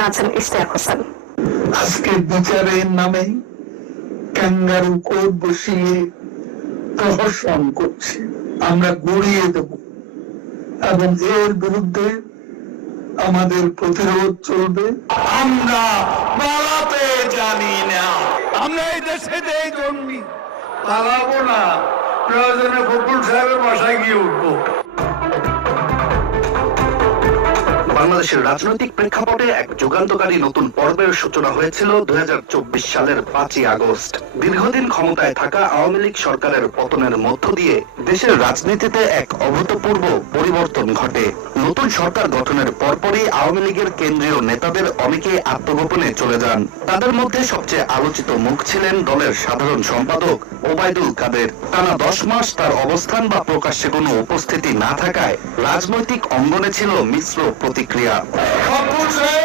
সামনে আছেন ইশতিয়াক হোসেন। আজকে বিচারের নামে ক্যাঙ্গারু কোর্ট বসিয়ে প্রহসন করছে, আমরা গড়িয়ে দেব এবং এর বিরুদ্ধে আমাদের প্রতিরোধ চলবে। আমরা পালাতে জানি না, আমরা এই দেশে জন্মি, পালাবো না, প্রয়োজনে ফখরুল সাহেবের বাসায় গিয়ে উঠবো। বাংলাদেশের রাজনৈতিক প্রেক্ষাপটে এক যুগান্তকারী নতুন পর্বের সূচনা হয়েছিল 2024 সালের 5ই আগস্ট। দীর্ঘদিন ক্ষমতায় থাকা আওয়ামী লীগ সরকারের পতনের মধ্য দিয়ে দেশের রাজনীতিতে এক অভূতপূর্ব পরিবর্তন ঘটে। নতুন সরকার গঠনের পরপরই আওয়ামী লীগের কেন্দ্রীয় নেতাদের অনেকে আত্মগোপনে চলে যান। তাদের মধ্যে সবচেয়ে আলোচিত মুখ ছিলেন দলের সাধারণ সম্পাদক ওবায়দুল কাদের। টানা 10 মাস তার অবস্থান বা প্রকাশ্যে কোনো উপস্থিতি না থাকায় রাজনৈতিক অঙ্গনে ছিল মিশ্র প্রতিক্রিয়া। ফখরুল সাহেব